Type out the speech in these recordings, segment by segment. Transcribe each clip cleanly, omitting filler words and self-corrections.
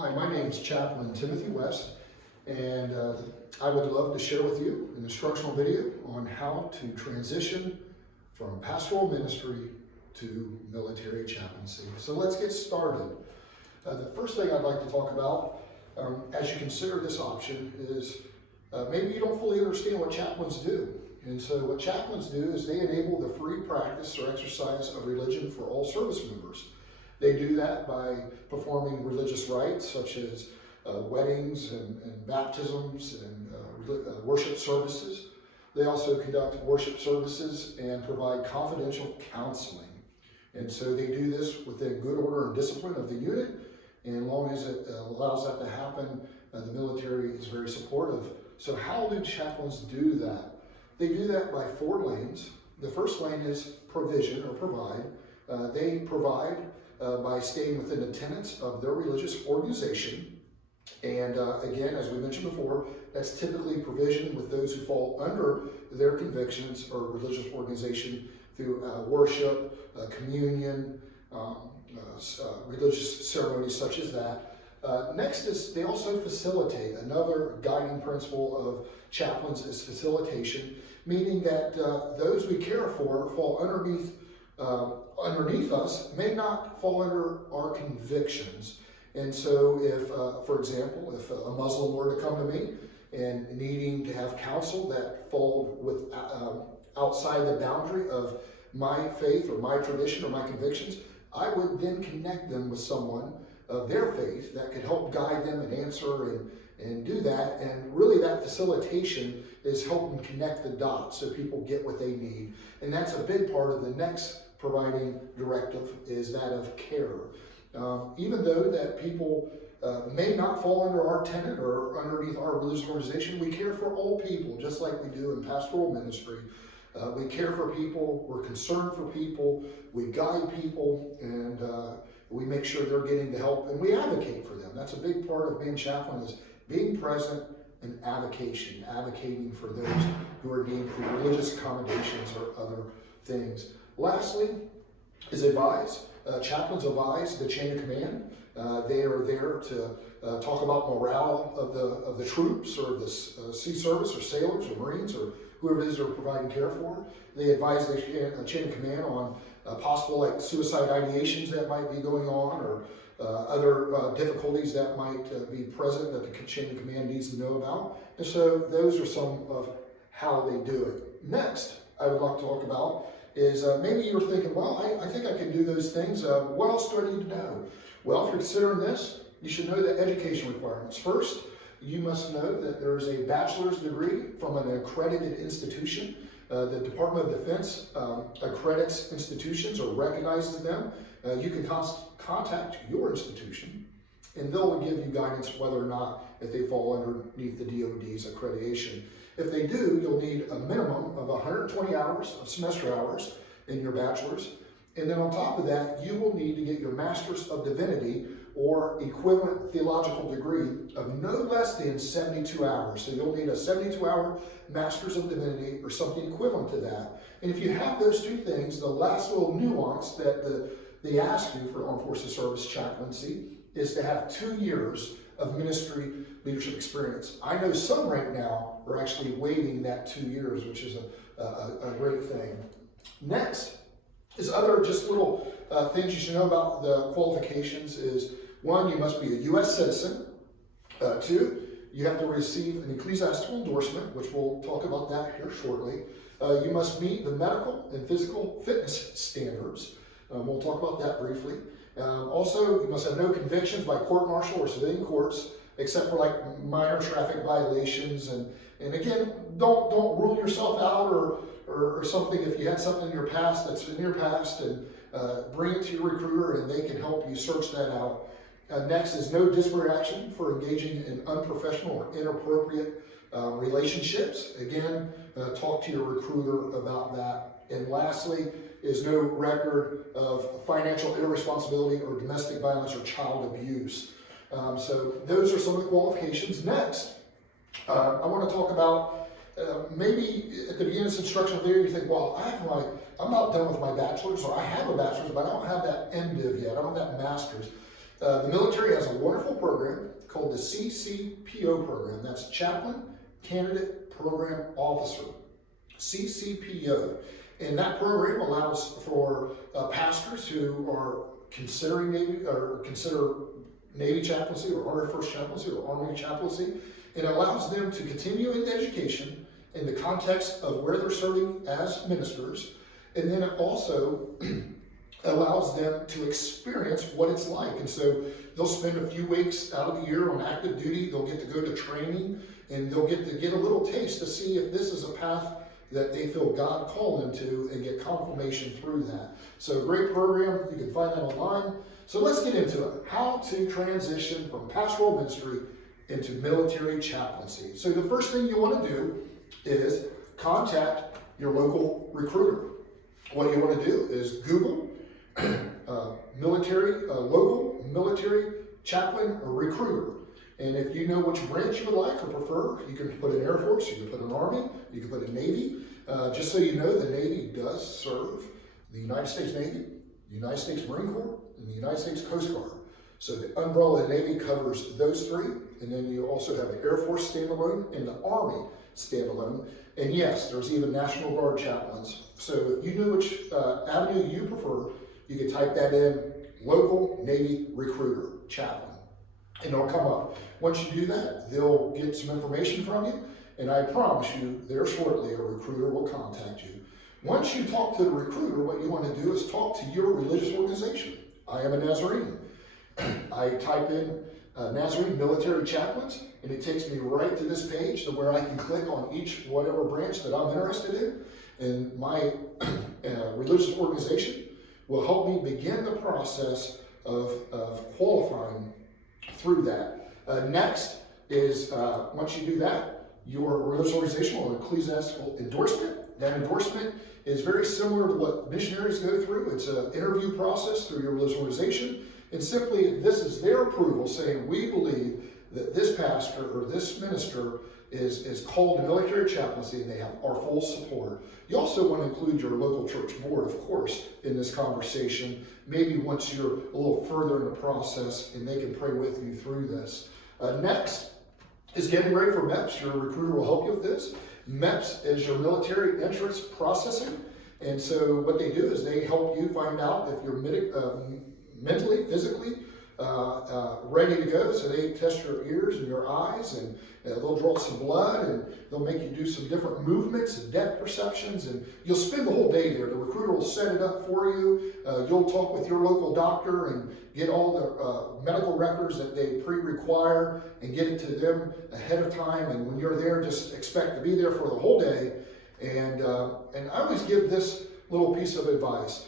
Hi, my name is Chaplain Timothy West, and I would love to share with you an instructional video on how to transition from pastoral ministry to military chaplaincy. So let's get started. The first thing I'd like to talk about as you consider this option is maybe you don't fully understand what chaplains do. And so what chaplains do is they enable the free practice or exercise of religion for all service members. They do that by performing religious rites such as weddings and baptisms and worship services. They also conduct worship services and provide confidential counseling. And so they do this within good order and discipline of the unit. And as long as it allows that to happen, the military is very supportive. So how do chaplains do that? They do that by 4 lanes. The first lane is provision or provide. They provide by staying within the tenets of their religious organization. And again, as we mentioned before, that's typically provision with those who fall under their convictions or religious organization through worship, communion, religious ceremonies such as that. Next is they also facilitate. Another guiding principle of chaplains is facilitation, meaning that those we care for fall underneath us may not fall under our convictions. And so if, for example, if a Muslim were to come to me and needing to have counsel that fall with outside the boundary of my faith or my tradition or my convictions, I would then connect them with someone of their faith that could help guide them and answer and do that. And really that facilitation is helping connect the dots so people get what they need. And that's a big part of the next providing directive is that of care. Even though that people may not fall under our tenet or underneath our religious organization, we care for all people, just like we do in pastoral ministry. We care for people, we're concerned for people, we guide people, and we make sure they're getting the help, and we advocate for them. That's a big part of being chaplain, is being present and advocating for those who are needing for religious accommodations or other things. Lastly is advise. Chaplains advise the chain of command. They are there to talk about morale of the troops or the sea service or sailors or Marines or whoever it is they're providing care for. They advise the chain of command on possible like suicide ideations that might be going on or other difficulties that might be present that the chain of command needs to know about. And so those are some of how they do it. Next, I would like to talk about is maybe you're thinking, well, I think I can do those things. What else do I need to know? Well, if you're considering this, you should know the education requirements. First, you must know that there is a bachelor's degree from an accredited institution. The Department of Defense accredits institutions or recognizes them. You can contact your institution and they'll give you guidance whether or not if they fall underneath the DoD's accreditation. If they do, you'll need a minimum of 120 hours of semester hours in your bachelor's. And then on top of that, you will need to get your Master's of Divinity or equivalent theological degree of no less than 72 hours. So you'll need a 72-hour Master's of Divinity or something equivalent to that. And if you have those 2 things, the last little nuance that they ask you for Armed Forces Service chaplaincy is to have 2 years of ministry leadership experience. I know some right now are actually waiving that 2 years, which is a great thing. Next is other just little things you should know about the qualifications is 1, you must be a U.S. citizen. 2, you have to receive an ecclesiastical endorsement, which we'll talk about that here shortly. You must meet the medical and physical fitness standards. We'll talk about that briefly. Also, you must have no convictions by court-martial or civilian courts, except for like minor traffic violations. And again, don't rule yourself out or something if you had something in your past that's in your past, and bring it to your recruiter and they can help you search that out. Next is no disparate action for engaging in unprofessional or inappropriate relationships. Again, talk to your recruiter about that. And lastly is no record of financial irresponsibility or domestic violence or child abuse. So those are some of the qualifications. Next, I want to talk about maybe at the beginning of this instructional video, you think, well, I'm not done with my bachelor's, or I have a bachelor's, but I don't have that MDiv yet. I don't have that master's. The military has a wonderful program called the CCPO program. That's Chaplain Candidate Program Officer, CCPO. And that program allows for pastors who are considering Navy or consider Navy chaplaincy or Army First chaplaincy or Army chaplaincy. It allows them to continue in education in the context of where they're serving as ministers. And then it also allows them to experience what it's like. And so they'll spend a few weeks out of the year on active duty. They'll get to go to training, and they'll get to get a little taste to see if this is a path that they feel God called them to and get confirmation through that. So great program. You can find that online. So let's get into it. How to transition from pastoral ministry into military chaplaincy. So the first thing you want to do is contact your local recruiter. What you want to do is Google local military chaplain or recruiter. And if you know which branch you would like or prefer, you can put an Air Force, you can put an Army, you can put a Navy. Just so you know, the Navy does serve the United States Navy, the United States Marine Corps, and the United States Coast Guard. So the umbrella of the Navy covers those three. And then you also have the Air Force standalone and the Army standalone. And yes, there's even National Guard chaplains. So if you know which avenue you prefer, you can type that in, local Navy recruiter chaplain, and it'll come up. Once you do that, they'll get some information from you, and I promise you, there shortly, a recruiter will contact you. Once you talk to the recruiter, what you want to do is talk to your religious organization. I am a Nazarene. I type in Nazarene military chaplains, and it takes me right to this page to where I can click on each whatever branch that I'm interested in, and my religious organization will help me begin the process of qualifying through that. Next is, once you do that, your religious organization will ecclesiastical endorsement. That endorsement is very similar to what missionaries go through. It's an interview process through your religious organization. And simply, this is their approval saying, we believe that this pastor or this minister is called to military chaplaincy, and they have our full support. You also want to include your local church board, of course, in this conversation, maybe once you're a little further in the process and they can pray with you through this. Next is getting ready for MEPS. Your recruiter will help you with this. MEPS is your military entrance processing. And so what they do is they help you find out if you're mentally, physically ready to go. So they test your ears and your eyes, and they'll draw some blood, and they'll make you do some different movements and depth perceptions, and you'll spend the whole day there. The recruiter will set it up for you. You'll talk with your local doctor and get all the medical records that they pre-require and get it to them ahead of time. And when you're there, just expect to be there for the whole day. And I always give this little piece of advice.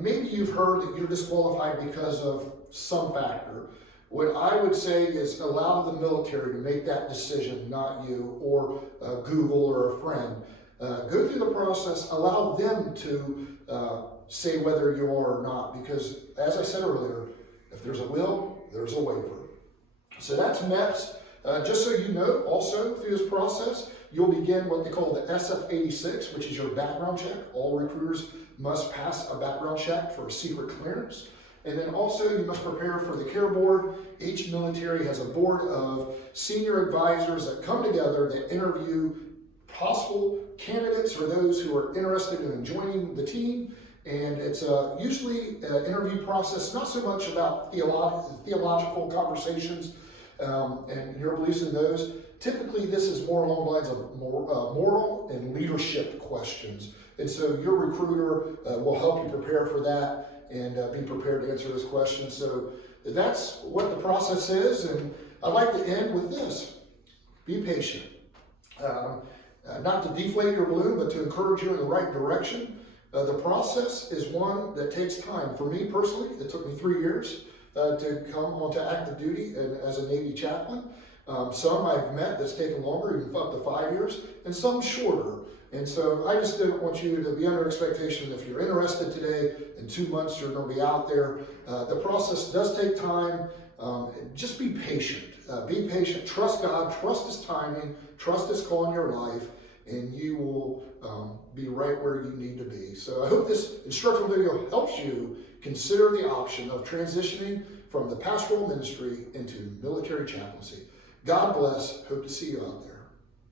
Maybe you've heard that you're disqualified because of some factor. What I would say is allow the military to make that decision, not you or Google or a friend. Go through the process, allow them to say whether you are or not, because as I said earlier, if there's a will, there's a waiver. So that's MEPS. Just so you know, also through this process, you'll begin what they call the SF-86, which is your background check. All recruiters must pass a background check for a secret clearance. And then also you must prepare for the care board. Each military has a board of senior advisors that come together that interview possible candidates or those who are interested in joining the team. And it's usually an interview process, not so much about theological conversations and your beliefs in those. Typically, this is more along the lines of moral and leadership questions. And so your recruiter will help you prepare for that and be prepared to answer those questions. So that's what the process is. And I'd like to end with this. Be patient. Not to deflate your balloon, but to encourage you in the right direction. The process is one that takes time. For me personally, it took me 3 years to come onto active duty and as a Navy chaplain. Some I've met that's taken longer, even up to 5 years, and some shorter. And so I just didn't want you to be under expectation if you're interested today, in 2 months you're going to be out there. The process does take time. Just be patient. Be patient. Trust God. Trust His timing. Trust His call in your life. and you will be right where you need to be. So I hope this instructional video helps you consider the option of transitioning from the pastoral ministry into military chaplaincy. God bless. Hope to see you out there.